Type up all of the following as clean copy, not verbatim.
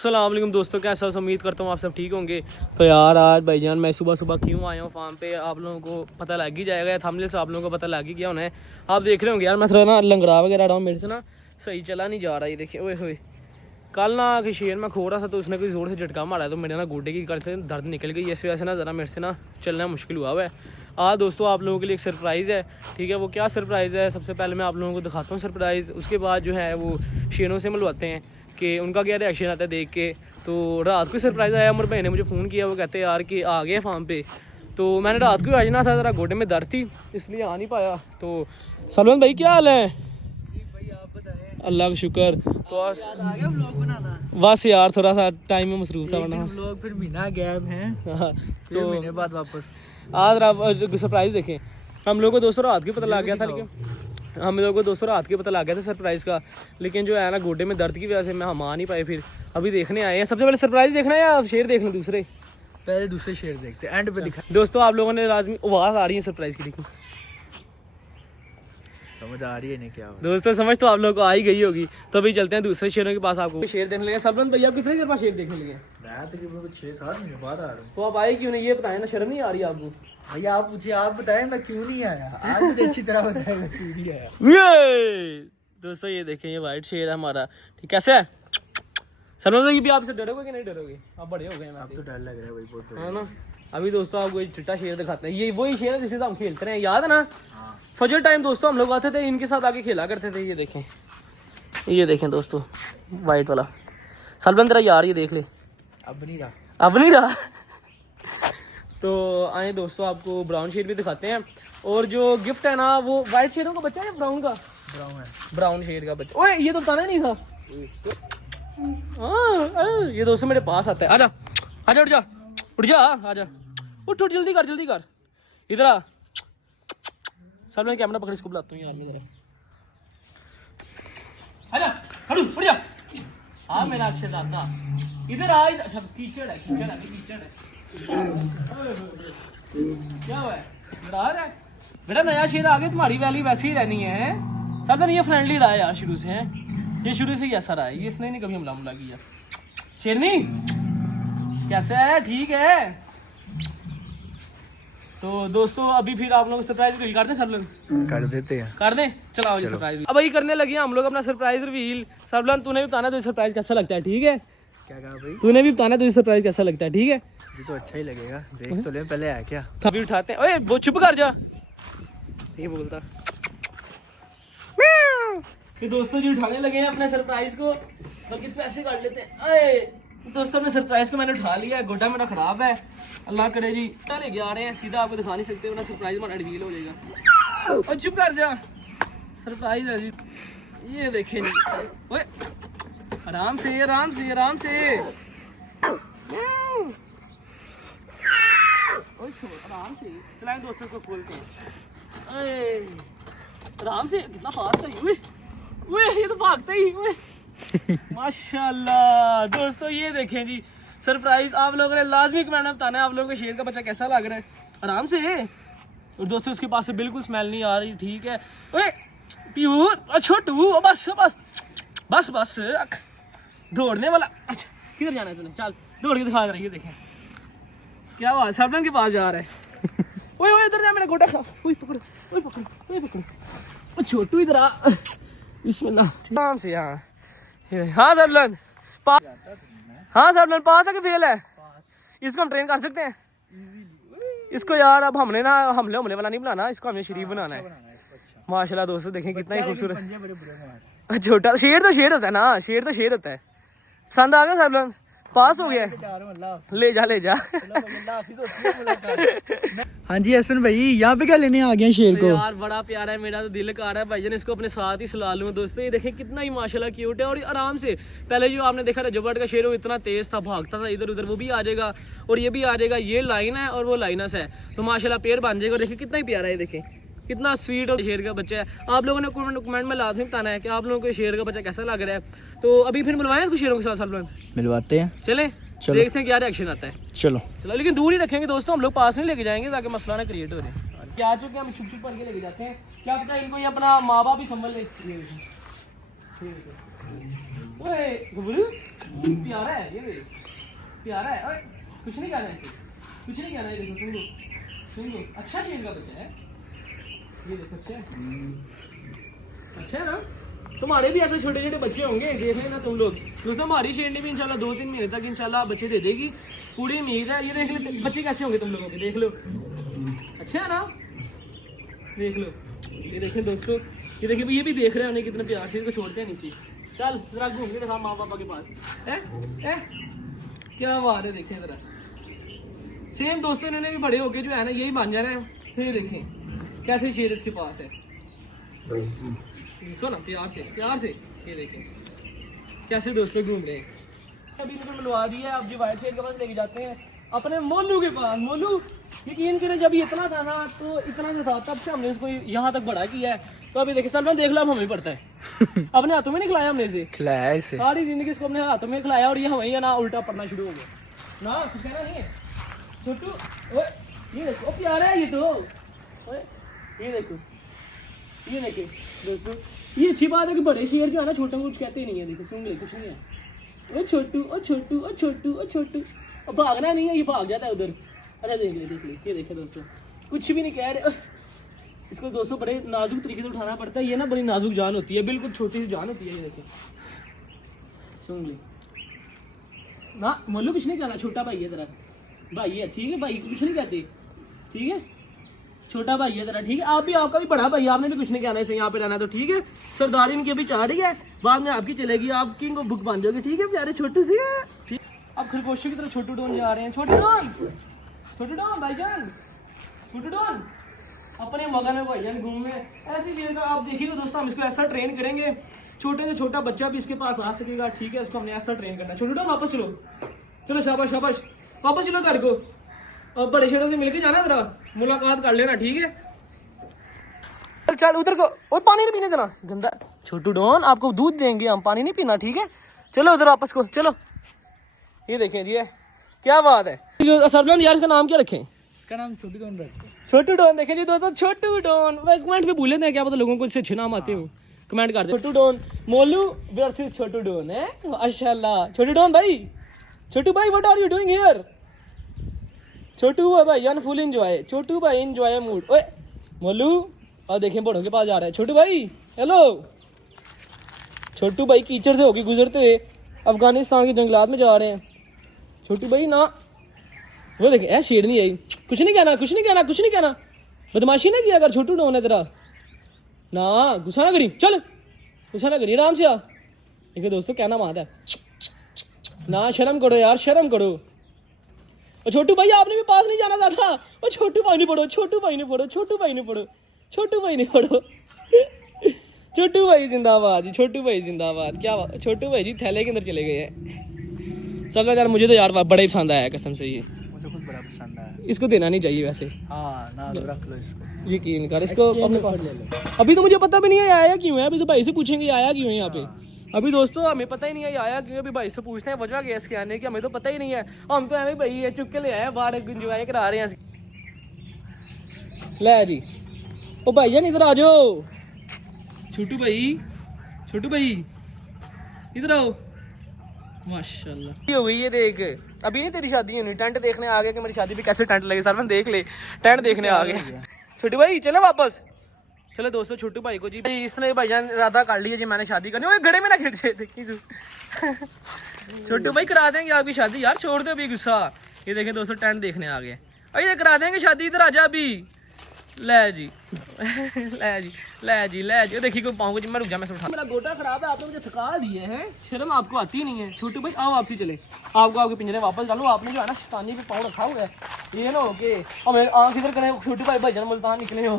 अस्सलाम वालेकुम दोस्तों, कैसा हो? उम्मीद करता हूँ आप सब ठीक होंगे। तो यार आज भाईजान मैं सुबह सुबह क्यों आया हूँ फार्म पे, आप लोगों को पता लग ही जाएगा। थंबनेल से आप लोगों को पता लग ही गया होना है। आप देख रहे होंगे यार मैं थोड़ा ना लंगड़ा वगैरह रहा हूँ, मेरे से ना सही चला नहीं जा रहा। ये देखिए ओए होए, कल ना कि शेर में खो रहा था तो उसने कोई ज़ोर से झटका मारा है तो मेरे ना गोडे की करते दर्द निकल गई। इस वजह से ना ज़रा मेरे से ना चलना मुश्किल हुआ है। आज दोस्तों आप लोगों के लिए एक सरप्राइज़ है, ठीक है। वो क्या सरप्राइज़ है, सबसे पहले मैं आप लोगों को दिखाता हूँ सरप्राइज़। उसके बाद जो है वो शेरों से मिलवाते हैं कि उनका क्या रिएक्शन आता है देख के। तो रात को सरप्राइज़ आया, उमर भाई ने मुझे फ़ोन किया, वो कहते हैं यार कि आ गए फार्म पे। तो मैंने रात को आज ना था, ज़रा गोडे में दर्द थी इसलिए आ नहीं पाया। तो सलमान भाई क्या हाल है? अल्लाह का शुक्र। तो बस यार थोड़ा सा टाइम में मसरूफ था वरना लोग फिर महीना गैप हैं तो महीने बाद वापस। आज सरप्राइज़ देखें। हम लोगों को दोस्तों रात के पता लग गया था, लेकिन हम लोगों को दोस्तों रात के पता लग गया था सरप्राइज़ का, लेकिन जो है ना गोडे में दर्द की वजह से हम आ नहीं पाए। फिर अभी देखने आए हैं। सबसे पहले सरप्राइज़ देखना है या शेर देख लें दूसरे? पहले दूसरे शेर देखते हैं, एंड पे दिखा। दोस्तों आप लोगों ने लाजमी आवाज़ आ रही है सरप्राइज़ की, देखी समझ आ रही है नहीं क्या हो? दोस्तों समझ तो आप लोगों को आ ही गई होगी। तो अभी चलते हैं दूसरे शेरों के पास, आपको शेर देखने लगे। सलमान भैया आप कितने देर बाद शेर देखने लगे? मैं तकरीबन 6-7 महीने बाद आ रहा हूँ। तो आप आए क्यों नहीं, ये बताएं ना, शर्म नहीं आ रही आपको? भैया आप पूछिए, आप बताएं मैं क्यों नहीं आया। आज मुझे अच्छी तरह बताएं मैं क्यों नहीं आया। दोस्तों ये देखें, ये वाइट शेर है हमारा, ठीक कैसे है? सलमान भाई भी आपसे डरोगे कि नहीं डरोगे? आप बड़े हो गए हैं अब तो डर लग रहा है भाई बहुत, है ना। अभी दोस्तों आपको एक चिट्टा शेर दिखाते हैं। ये वही शेर है जिसके साथ हम खेलते रहे, याद है ना? फजर टाइम दोस्तों हम लोग आते थे, इनके साथ आके खेला करते थे। ये देखें दोस्तों वाइट वाला। सलमान तेरा यार ये देख ले। अब नहीं रहा, अब नहीं रहा। तो आए दोस्तों आपको ब्राउन शेर भी दिखाते हैं। और जो गिफ्ट है ना वो वाइट शेरों का बच्चा है, ब्राउन का, ब्राउन है, ब्राउन शेर का बच्चा। ओए ये तो बताना नहीं था। ये दोस्तों मेरे पास आता है। आजा आजा, उठ जा उठ जा, आजा उठ उठ, जल्दी कर इधर आ। सर मैं कैमरा पकड़ इसको बुलाता हूँ यार, मैं जरा आजा, हटू उठ जा। हाँ मेरा अक्षय दादा इधर आ। अच्छा कीचड़ है क्या हुआ है? डरा रहा है बेटा, नया शेर आ गया, तुम्हारी वैली वैसे ही रहनी है। सर ये फ्रेंडली रहा है यार शुरू से, है ये शुरू से ही ऐसा रहा है, ये इसने नहीं कभी हमला किया। शेरनी कैसे है? ठीक है। तो दोस्तों अभी फिर आप लोग सरप्राइज रिवील कर दें सरलन? कर देते हैं, कर दें। चलो जी सरप्राइज अब वही करने लगे हम लोग अपना सरप्राइज रिवील। सरलन तूने भी बताना तुझे सरप्राइज कैसा लगता है, ठीक है? क्या कहा भाई? तूने भी बताना तुझे सरप्राइज कैसा लगता है, ठीक है? ये तो अच्छा ही लगेगा, देख तो ले पहले है क्या। अभी उठाते हैं। ओए वो चुप कर जा, ये बोलता। ये दोस्तों जी उठाने लगे हैं अपने सरप्राइज को, बल्कि इस पैसे काट लेते हैं। अरे दोस्तों अपने सरप्राइज को मैंने उठा लिया है, गोडा मेरा खराब है, अल्लाह करे जी। लेके आ रहे हैं, सीधा आपको दिखा नहीं सकते वरना सरप्राइज हमारा रिवील हो जाएगा। और चुप कर जा, सरप्राइज है जी, ये देखें जी। ओए आराम से ओए छोड़, आराम से चलाएं दोस्तों को खोलते हैं। आराम से, कितना फास्ट है। ओए ये तो भागता ही। ओए माशाल्लाह। दोस्तों ये देखें जी सरप्राइज। आप लोगों ने लाजमी कमेंट में बताना है आप लोगों को शेर का बच्चा कैसा लग रहा है। आराम से। और दोस्तों उसके पास से बिल्कुल स्मेल नहीं आ रही, ठीक है? ओए प्यूर छोटू, बस दौड़ने वाला। अच्छा किधर जाना है तूने? चल दौड़ के दिखा रही है, देखें क्या बात। सरपंच के पास जा रहा है। ओए इधर जा, मेरा गोटा खा। ओए पकड़। छोटू इधर आ, बिस्मिल्लाह। आराम से। हाँ सरलन पास है कि फेल है? इसको हम ट्रेन कर सकते हैं इसको यार। अब हमने ना हमले वाला नहीं बनाना, इसको हमने शरीफ बनाना है। माशाल्लाह दोस्तों देखें कितना ही खूबसूरत। छोटा शेर तो शेर होता है ना, शेर तो शेर होता है। पसंद आ गया सरलन? पास हो गया? ले जा। हाँ जी हसन भाई, यहाँ पे क्या लेने आ गए शेर को? यार बड़ा प्यारा है, मेरा तो दिल कर रहा है भाईजान इसको अपने साथ ही सुला लूं। दोस्तों ये देखें कितना ही माशाल्लाह क्यूट है और आराम से। पहले जो आपने देखा था जबर्ट का शेर, वो इतना तेज था, भागता था इधर उधर, वो भी आ जाएगा और ये भी आ जाएगा। ये लाइन है और वो लाइनस है, तो माशाल्लाह पेड़ बन जाएगा। देखिए कितना ही प्यारा है, देखें कितना स्वीट और शेर का बच्चा है। आप लोगों ने कमेंट में लाजमी बताना है कि आप लोगों को शेर का बच्चा कैसा लग रहा है। तो अभी फिर मिलवाएं इसको शेरों के साथ सलमान? मिलवाते हैं, चले देखते हैं क्या रिएक्शन आता है। चलो लेकिन दूर ही रखेंगे दोस्तों, हम लोग पास नहीं लेके जाएंगे ताकि मसला ना क्रिएट हो जाए। क्या चुके हम छुप छुप करके लेके जाते हैं, क्या पता इनको ये अपना माँ बाप ही संभल ले। ओए गुबरू प्यारा है ये देख, प्यारा है। ओए कुछ नहीं कहना इसे, कुछ नहीं कहना। ये देखो सुन लो, सुन लो, अच्छा शेर का बच्चा है ये देखो। अच्छा है, अच्छा है ना। तुम्हारे भी ऐसे छोटे छोटे बच्चे होंगे, देख लेना तुम लोग। दोस्तों हमारी शेरनी भी इंशाल्लाह 2-3 महीने तक इंशाल्लाह बच्चे दे देगी, पूरी उम्मीद है। ये देख ले बच्चे कैसे होंगे तुम लोगों के, देख लो। अच्छा है ना, देख लो। ये देखें दोस्तों, ये देखिए ये भी देख रहे हैं उन्हें कितने प्यार से, इनको छोड़ते हैं नीचे। चल जरा घूम के दिखा माँ पापा के पास है क्या बात है। देखें जरा सेम दोस्तों, इन्होंने भी बड़े होके जो है ना यही बन जाना है। फिर देखें कैसे शेर इसके पास है, देखो ना प्यार से, प्यार से। ये देखें कैसे दोस्तों घूम रहे हैं। अभी इनको मिलवा दिया, अब जो वाइट शेर के पास लेके जाते हैं अपने मोलू के पास। मोलू यकीन करें जब ये इतना था ना, तो इतना जो था तब से हमने इसको यहाँ तक बड़ा किया है। तो अभी देखिए सलमान देख लो, अब हमें पड़ता है अपने हाथों में नहीं खिलाया हमने इसे, खिलाया इसे सारी जिंदगी इसको अपने हाथों में खिलाया, और ये हमें ना उल्टा पड़ना शुरू हो गया ना। कुछ कहना नहीं है छोटू। ओए ये देखो प्यारा है ये तो। ओए ये देखो, ये देखो दोस्तों, ये अच्छी बात है कि बड़े शेर जो है ना छोटे को कुछ कहते ही नहीं है। देखो सुन ले, कुछ नहीं है। ओ छोटू, ओ छोटू, ओ छोटू, ओ छोटू। अब भागना नहीं है, ये भाग जाता है उधर। अच्छा देख ले, देख ले, ये देखे दोस्तों, कुछ भी नहीं कह रहे। इसको दोस्तों बड़े नाजुक तरीके से उठाना पड़ता है। ये ना बड़ी नाजुक जान होती है, बिल्कुल छोटी सी जान होती है। ये देखे, सुन ले ना मोलू, कुछ नहीं कहना। छोटा भाई है जरा, भाई है ठीक है, भाई को कुछ नहीं कहते, ठीक है। छोटा भाई है जरा, ठीक है। आप भी, आपका भी बड़ा भाई, आपने भी कुछ नहीं कहना इसे यहाँ पे रहना तो ठीक है। सरदारी इनकी अभी चाह रही है, बाद में आपकी चलेगी, आपकी इनको बुक बन जाओगे, ठीक है प्यारे छोटू सी है, ठीक। अब खरगोशों की तरफ छोटू डॉन जा रहे हैं। छोटू डॉन, छोटू डॉन भाईजान, छोटू डॉन अपने मगन में भाईजान घूम रहे हैं। ऐसी चीज़ का आप देखिएगा दोस्तों, हम इसको ऐसा ट्रेन करेंगे छोटे से छोटा बच्चा भी इसके पास आ सकेगा, ठीक है। इसको हमने ऐसा ट्रेन करना है। छोटू डॉन वापस चलो, चलो शाबाश शाबाश, वापस चलो घर को। अब बड़े शेरों से मिलके जाना, जरा मुलाकात कर लेना, ठीक है। चल चल उधर को, और पानी नहीं पीने देना गंदा। छोटू डॉन आपको दूध देंगे हम, पानी नहीं पीना, ठीक है। चलो उधर वापस को चलो। ये देखें जी, क्या बात है। जो सरबंद यार, इसका नाम क्या रखें? इसका नाम छोटू डॉन रखते हैं। छोटू डॉन देखें जी दोस्तों, छोटू डॉन। कमेंट में भूले थे क्या पता लोगों को इससे अच्छे नाम आते हो, कमेंट कर दे। Chhotu don Molu versus Chhotu don है, माशाल्लाह। छोटू डॉन भाई, छोटू भाई what are you doing here? Chhotu भाई यार फुल एंजॉय, छोटू भाई एंजॉय मूड। ओए मोलू, और देखें बड़ों के पास जा रहा है छोटू भाई। हेलो छोटू भाई, कीचड़ से होके गुजरते हुए अफगानिस्तान के जंगलात में जा रहे हैं छोटू भाई ना। वो देखे ऐ शेर नहीं आई, कुछ नहीं कहना, कुछ नहीं कहना, कुछ नहीं कहना। बदमाशी ना किया अगर छोटू डॉन है तेरा ना, गुस्सा ना करी, चल गुस्सा ना करी, आराम से आ। देखिए दोस्तों कहना मात है ना, शर्म करो यार, शर्म करो। और छोटू भाई आपने भी पास नहीं जाना था। और छोटू भाई नहीं पढ़ो, छोटू भाई नहीं पढ़ो, छोटू भाई नहीं पढ़ो, छोटू भाई नहीं पढ़ो। छोटू भाई जिंदाबाद जी, छोटू भाई जिंदाबाद। क्या बात, छोटू भाई जी थैले के अंदर चले गए हैं। सब यार मुझे तो यार बड़ा ही पसंद आया कसम से, ये मुझे खुद बड़ा पसंद आया। इसको देना नहीं चाहिए वैसे। हाँ ना, रख लो इसको, यकीन कर इसको अपने पास ले लो। अभी तो मुझे पता भी नहीं है आया क्यों है, अभी तो भाई से पूछेंगे आया क्यों है यहाँ पे। अभी दोस्तों हमें पता ही नहीं है आया क्यों, अभी भाई से पूछते हैं वजह गैस के आने की, हमें तो पता ही नहीं है। हम तो एवं भाई ये चुप के ले आए बाहर एंजॉय करा रहे हैं। ले जी ओ भाई जान इधर आ जाओ, छोटू भाई, छोटू भाई इधर आओ। माशाल्लाह हो गई ये देख, अभी नहीं तेरी शादी होनी, टेंट देखने आ गया कि मेरी शादी पे कैसे टेंट लगे। सर देख ले, टेंट देखने आ गया। छोटू भाई चले वापस, चलो दोस्तों छोटू भाई को जी इसने भाईजान इरादा कर लिया जी मैंने शादी करनी। ओए गड़े में ना गिर जाए, देखी तू। छोटू भाई करा देंगे आपकी शादी यार, छोड़ दो अभी गुस्सा। ये देखें दोस्तों टेंट देखने आ गए, अरे करा देंगे शादी, इधर आजा अभी। ले जी ले जी ले जी ले जी, देखिए कोई पाऊँ मैं रुक जा, मैं उठा। मेरा गोटा खराब है, आपने मुझे थका दिए हैं, शर्म आपको आती नहीं है। छोटू भाई आओ आपसी चले, आपको आपके पिंजरे वापस डालो। आपने जो है ना शैतानी पे पाँव रखा हुआ है, ये ना हो के हमें आँख इधर करें छोटू भाई भाईजान मुल्तान निकले हो।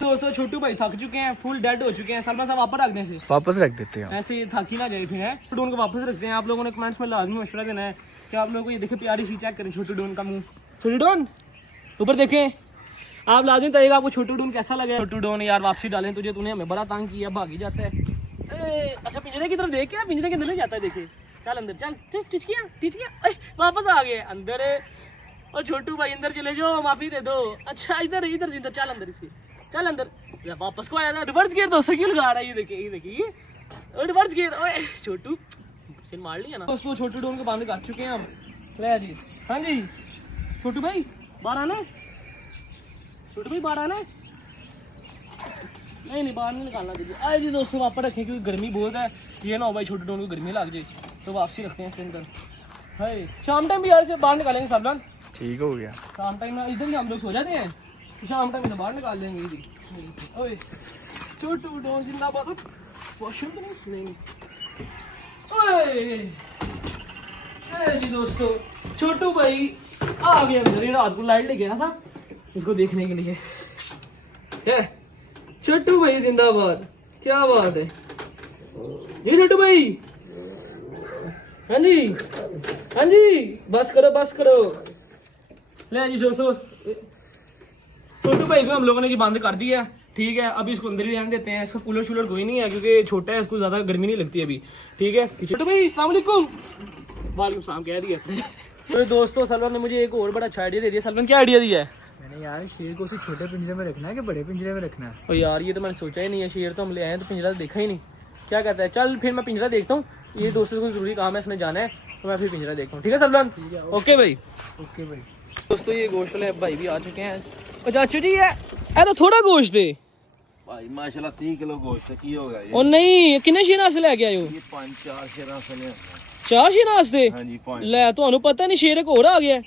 दोस्तों छोटू भाई थक चुके हैं, फुल डेड हो चुके हैं। सलमान साहब वापस रख दें, वापस रख देते हैं, ऐसे थक ही ना जाए फिर है। छोटू डोन को वापस रखते हैं। आप लोगों ने कमेंट्स में लाजमी मशवरा देना है कि आप लोगों को ये देखे प्यारी सी चेक करें छोटू डोन का मुंह। छोटू डोन ऊपर देखें, आप लाजमी बताइएगा आपको छोटू डोन कैसा लगे। छोटू डोन यार वापसी डालें तुझे, तूने हमें बड़ा तंग किया, भागी जाता है। अच्छा पिंजरे की तरफ देख के, पिंजरे के अंदर नहीं जाता है, देखे चल अंदर चल, टिचकिया वापस आ गए अंदर। और छोटू भाई अंदर चले जाओ, माफी दे दो। अच्छा इधर इधर इधर चल अंदर, इसके चल अंदर, वापस को आया था। रिवर्स गियर दोस्तों क्यों लगा रहा है, ये देखिए ये देखिए, बच गए। ओए छोटू सिर मार लिया ना दोस्तों। छोटू डोन को बंद कर चुके हैं हम। ले जी। हाँ जी छोटू भाई बाहर आना है। छोटू भाई बाहर आना है। नहीं बाहर नहीं निकालना दीजिए। आए जी दोस्तों वापस रखें क्योंकि गर्मी बहुत है। ये ना हो भाई छोटू डोन को गर्मी लग जाए तो वापसी रखते हैं इसके अंदर। है शाम टाइम भी यार से बाहर निकालेंगे सब लोग। ठीक हो गया। शाम टाइम में इधर ही हम लोग सो जाते हैं तो शाम टाइम में बाहर निकाल देंगे जी। ओए छोटू डोन जिंदाबाद। वॉशरूम तो नहीं। ओए जी दोस्तों छोटू भाई आ गया अंदर। रात को लाइट लेके आया था इसको देखने के लिए। छोटू भाई जिंदाबाद। क्या बात है ये छोटू भाई। हाँ जी हाँ जी बस करो। ले जी दोस्तों छोटू भाई को हम लोगों ने जी बंद कर दिया। ठीक है अभी इसको अंदर ही रहने देते हैं। इसका कूलर शूलर कोई नहीं है क्योंकि छोटा है इसको ज्यादा गर्मी नहीं लगती अभी। ठीक है छोटू भाई अस्सलाम वालेकुम। वालेकुम सलाम कह दिया। तो दोस्तों सलमान ने मुझे एक और बड़ा अच्छा आइडिया दे दिया। सलमान क्या आइडिया दिया है? मैंने यार शेर को उसी छोटे पिंजरे में रखना है कि बड़े पिंजरे में रखना है? और यार ये तो मैंने सोचा ही नहीं है। शेर तो हम ले आए तो पिंजरा तो देखा ही नहीं। क्या कहता है चल फिर मैं पिंजरा देखता हूँ। ये दोस्तों को जरूरी काम है इसने जाना है तो मैं फिर पिंजरा देखता हूँ। ठीक है सलमान? ओके भाई। ओके भाई। दोस्तों ये गोश्त वाले भाई भी आ चुके हैं। और चाचू जी है तो थोड़ा गोश्त दे भाई माशाल्लाह 30 किलो गोश्त की हो गया ये। और नहीं किन्ने शेर से लेके आए हो? ये 5-4 शेरां से ले। 4 शेर से? हाँ जी 5। ਲੈ ਤੁਹਾਨੂੰ ਪਤਾ ਨਹੀਂ ਸ਼ੇਰ ਇੱਕ ਹੋਰ ਆ ਗਿਆ।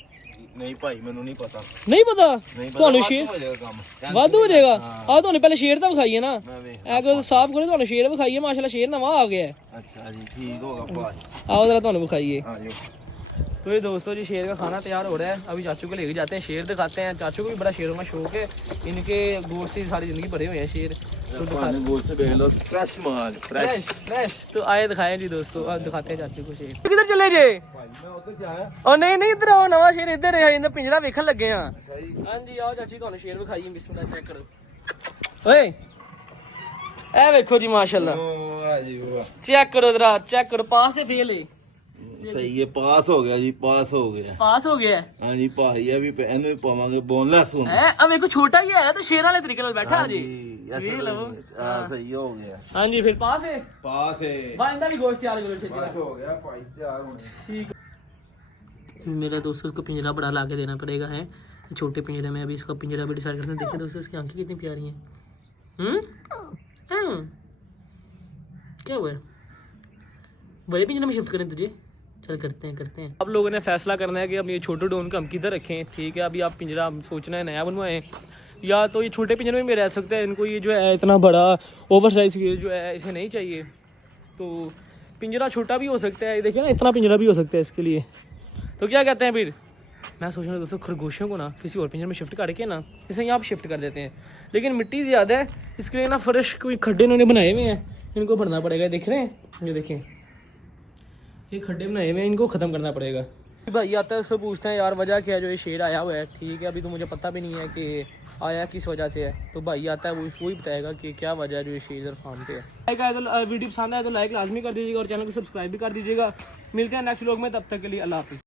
नहीं भाई मैनू नहीं पता। ਨਹੀਂ ਪਤਾ नहीं पता ਤੁਹਾਨੂੰ वाद ਸ਼ੇਰ हो जाएगा काम। ਵਾਧੂ ਹੋ ਜਾਏਗਾ। ਆ ਤੁਹਾਨੂੰ ਪਹਿਲੇ ਸ਼ੇਰ ਤਾਂ ਵਿਖਾਈਏ ਨਾ। मैं वे ਐ ਕੋ ਸਾਫ ਕੋਨੇ ਤੁਹਾਨੂੰ ਸ਼ੇਰ ਵਿਖਾਈਏ। ਮਾਸ਼ਾਅੱਲਾ ਸ਼ੇਰ ਨਵਾਂ ਆ ਗਿਆ ਹੈ। अच्छा जी ठीक होगा भाई। आओ जरा ਤੁਹਾਨੂੰ ਵਿਖਾਈਏ। हाँ जी तो ये दोस्तों जी शेर का खाना तैयार हो रहा है। अभी चाचू को लेके जाते हैं शेर दिखाते हैं। चाचू को भी बड़ा शेरों का शौक है। इनके गोश्त से सारी जिंदगी भरे हुए हैं शेर। तो पानी गोश्त देख लो फ्रेश माल फ्रेश। फ्रेश तो आए दिखाएं जी दोस्तों। अब दिखाते हैं चाचू को शेर। किधर चले जे? मैं उधर जाया। और नहीं इधर आओ नवा शेर इधर है। इधर पिंजरा वेखन लगे हैं। हाँ जी आओ चाची ਤੁਹਾਨੂੰ शेर ਵਿਖਾਈਏ। बिस्मिल्लाह चेक करो। ओए ए देखो जी माशाल्लाह। ओ वाह जी वाह। चेक करो जरा चेक करो। पास से फेल है। सही है पास हो गया जी पास हो गया। पास हो गया है। हाँ जी भाई अभी ਇਹਨੂੰ ਵੀ ਪਾਵਾਂਗੇ बोनलेस ਹੁਣ। है अब देखो छोटा ही है तो शेर वाले तरीके ਨਾਲ बैठा हाँ जी। जी ये लो। हाँ सही हो गया। हाँ जी फिर पास है। पास है वाइंदा भी गोश्त तैयार करो छेती पास हो गया भाई तैयार होने। ठीक। मेरा दोस्तों इसको पिंजरा बड़ा ला के देना पड़ेगा है। छोटे पिंजरे में अभी इसका पिंजरा भी डिसाइड करते हैं। देखें दोस्तों इसकी आंखें कितनी प्यारी हैं। क्या हुआ है? बड़े पिंजरे में शिफ्ट करें तुझे? चल करते हैं। अब लोगों ने फैसला करना है कि अब ये छोटे डोन को हम किधर रखें। ठीक है अभी आप पिंजरा सोचना है नया बनवाएं या तो ये छोटे पिंजरे में भी रह सकते हैं। इनको ये जो है इतना बड़ा ओवर साइज ये जो है इसे नहीं चाहिए तो पिंजरा छोटा भी हो सकता है। देखिए ना इतना पिंजरा भी हो सकता है इसके लिए। तो क्या कहते हैं फिर? मैं सोच रहा हूँ दोस्तों खरगोशों को ना किसी और पिंजरे में शिफ्ट करके ना इसे यहाँ पर शिफ्ट कर देते हैं। लेकिन मिट्टी ज़्यादा है इसके लिए ना फर्श कोई खड्डे इन्होंने बनाए हुए हैं। इनको भरना पड़ेगा। देख रहे हैं ये देखें ये खड्डे बनाए हुए हैं। इनको ख़त्म करना पड़ेगा। भाई आता है उससे पूछते हैं यार वजह क्या है जो ये शेर आया हुआ है। ठीक है अभी तो मुझे पता भी नहीं है कि आया किस वजह से है। तो भाई आता है वो ही बताएगा कि क्या वजह है जो ये शेर इधर फार्म पे है। लाइक आए तो वीडियो पसंद आए तो लाइक लाजमी कर दीजिएगा और चैनल को सब्सक्राइब भी कर दीजिएगा। मिलते हैं नेक्स्ट व्लॉग में। तब तक के लिए अल्लाह हाफिज़।